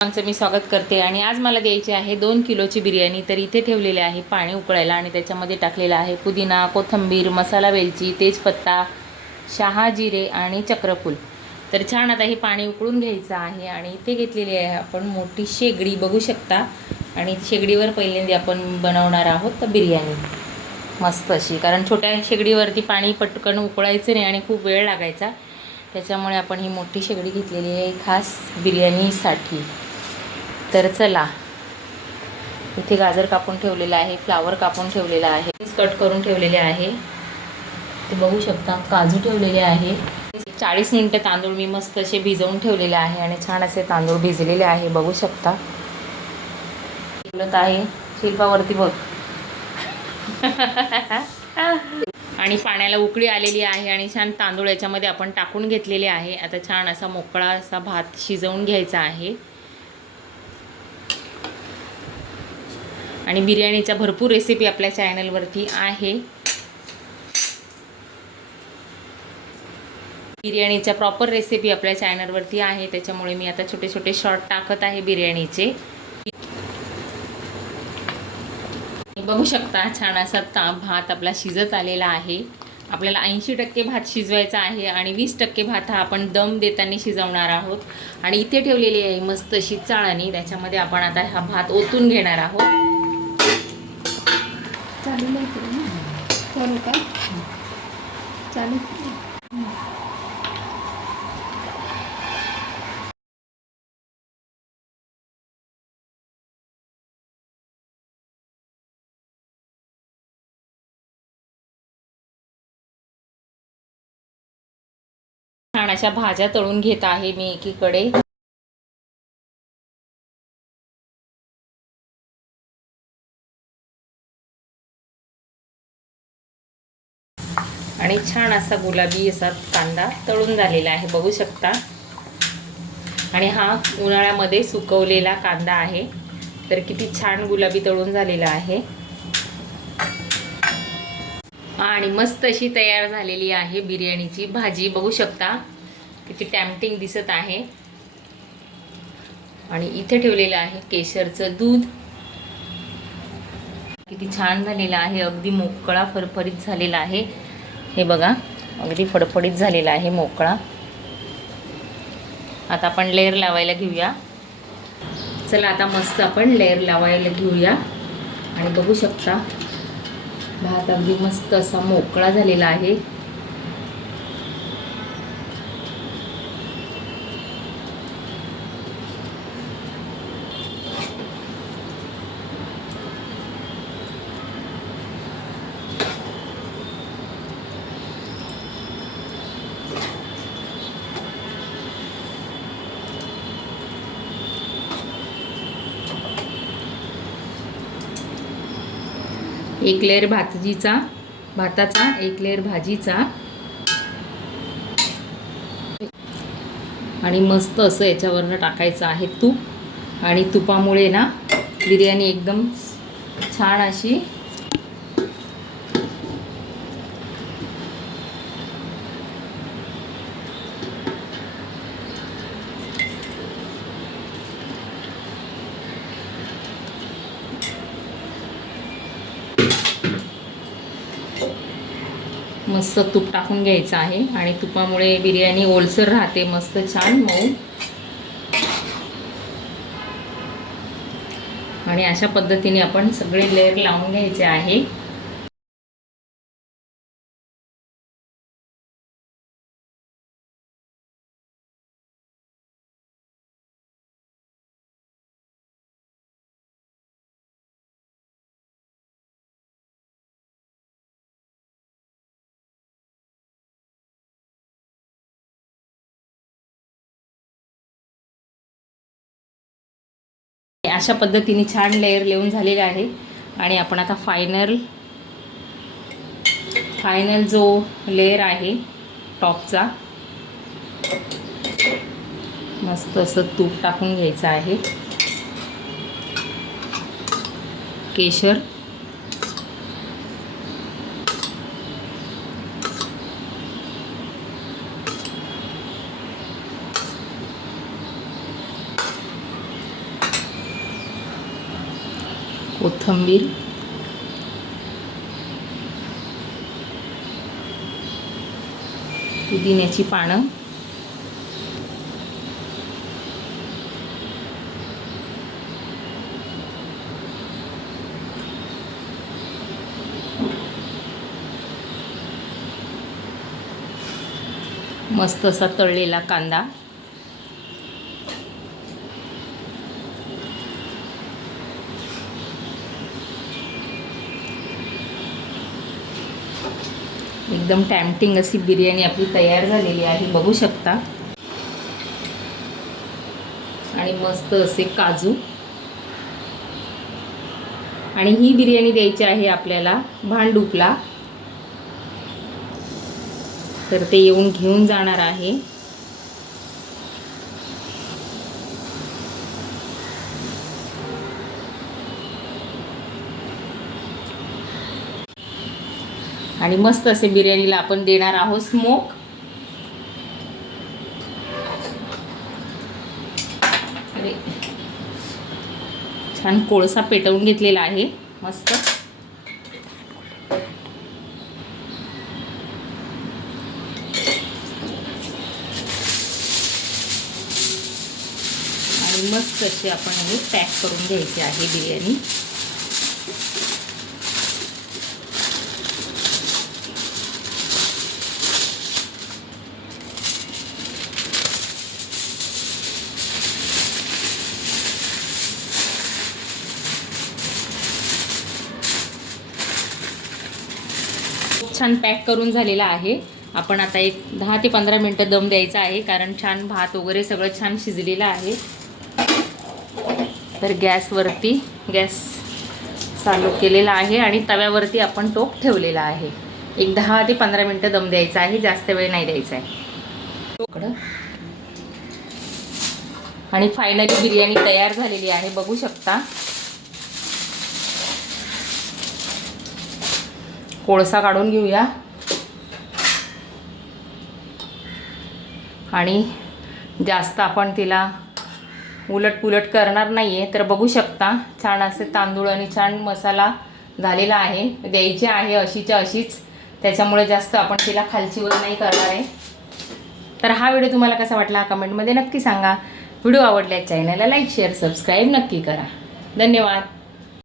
आमचं मी स्वागत करते आणि आज मला द्यायची आहे दोन किलोची बिर्याणी तर इथे ठेवलेले आहे पाणी उकळायला आणि त्याच्यामध्ये टाकलेलं आहे पुदिना कोथिंबीर मसाला वेलची तेजपत्ता शहा जिरे आणि चक्रफूल. तर छान आता हे पाणी उकळून घ्यायचं आहे आणि इथे घेतलेली आहे आपण मोठी शेगडी बघू शकता. आणि शेगडीवर पहिल्यांदा आपण बनवणार आहोत तर बिर्याणी. मस्त अशी कारण छोट्या शेगडीवरती पाणी पटकन उकळायचं नाही आणि खूप वेळ लागायचा. त्याच्यामुळे आपण ही मोठी शेगडी घेतलेली आहे खास बिर्याणीसाठी. तर चला. इथे गाजर कापून ठेवलेलं आहे फ्लावर कापून ठेवलेला आहे कट करून ठेवलेले आहे. ते बघू शकता काजू ठेवलेले आहे. चाळीस मिनटं तांदूळ मी मस्त असे भिजवून ठेवलेले आहे आणि छान असे तांदूळ भिजलेले आहे बघू शकता. बोलत आहे शिल्पावरती बघ. आणि पाण्याला उकळी आलेली आहे आणि छान तांदूळ याच्यामध्ये आपण टाकून घेतलेले आहे. आता छान असा मोकळा असा भात शिजवून घ्यायचा आहे. आणि बिर्याणीच्या भरपूर रेसिपी आपल्या चॅनलवरती आहे. बिर्याणीच्या प्रॉपर रेसिपी आपल्या चॅनलवरती आहे. त्याच्यामुळे मी आता छोटे छोटे शॉर्ट टाकत आहे बिर्याणीचे. बघू शकता छान असा ता भात आपला शिजत आलेला आहे. आपल्याला ऐंशी टक्के भात शिजवायचा आहे आणि वीस टक्के भात हा आपण दम देताना शिजवणार आहोत. आणि इथे ठेवलेली आहे मस्त अशी चाळणी. त्याच्यामध्ये आपण आता हा भात ओतून घेणार आहोत. चालेल करू ना. करू का? चालेल छान अशा भाज्या तळून घेत आहे मी एकीकडे. छान असा गुलाबी असा कांदा तळून झालेला आहे बघू शकता. आणि हा उन्हाळ्यामध्ये सुकवलेला कांदा आहे. तर किती छान गुलाबी तळून झालेला आहे. आणि मस्त अशी तयार झालेली आहे बिर्याणीची भाजी बघू शकता. किती टॅम्पटिंग दिसत आहे. आणि इथे ठेवलेलं आहे केशरचं दूध. किती छान झालेलं आहे अगदी मोकळा फरफरीत झालेला आहे. हे बघा अगदी फडफडीत झालेला आहे मोकळा. आता आपण लेअर लावायला घेऊया. चला आता मस्त आपण लेअर लावायला घेऊया. आणि बघू शकता भात अगदी मस्त असा मोकळा झालेला आहे. एक लेअर भाजीचा भाताचा एक लेअर भाजीचा. आणि मस्त असं याच्यावरनं टाकायचं आहे तूप. आणि तुपामुळे ना बिर्याणी एकदम छान अशी मस्त तूप टाकून घ्यायचं आहे आणि तुपामुळे बिर्याणी ओलसर राहते मस्त छान मऊ. आणि अशा पद्धतीने आपण सगळे लेअर लावून घ्यायचे आहे. अशा पद्धतीने छान लेअर लिहून झालेले आहे. आणि आपण आता फायनल फायनल जो लेअर आहे टॉपचा मस्त असं तूप टाकून घ्यायचं आहे. केशर. कोथंबीर. पुदिन्याची पानं. मस्त असा तळलेला कांदा. एकदम टॅम्पटिंग अशी बिर्याणी आपली तयार झालेली आहे बघू शकता. आणि मस्त असे काजू. आणि ही बिर्याणी द्यायची आहे आपल्याला भांडूपला. तर ते येऊन घेऊन जाणार आहे. आणि मस्त असे बिर्याणीला आपण देणार आहोत स्मोक अरे. छान कोळसा पेटवून घेतलेला आहे. मस्त. आणि मस्त अशी आपण हे पॅक करून घ्यायची आहे बिर्याणी. खूप छान पॅक करून झालेला आहे. आपण आता एक दहा ते पंधरा मिनटं दम द्यायचा आहे कारण छान भात वगैरे सगळं छान शिजलेलं आहे. तर गॅसवरती गॅस चालू केलेला आहे आणि तव्यावरती आपण टोप ठेवलेला आहे. एक दहा ते पंधरा मिनटं दम द्यायचा आहे जास्त वेळ नाही द्यायचा आहे. आणि फायनली बिर्याणी तयार झालेली आहे बघू शकता. कोळसा काढून घेऊया. आणि जास्त आपण तिला उलट पुलट करणार नाही आहे तर बघू शकता छान असे तांदूळ आणि छान मसाला झालेला आहे. द्यायची आहे अशीच्या अशीच. त्याच्यामुळे जास्त आपण तिला खालची वर नाही करणार आहे. तर हा व्हिडिओ तुम्हाला कसा वाटला कमेंटमध्ये नक्की सांगा. व्हिडिओ आवडल्या चॅनलला लाईक शेअर सबस्क्राईब नक्की करा. धन्यवाद.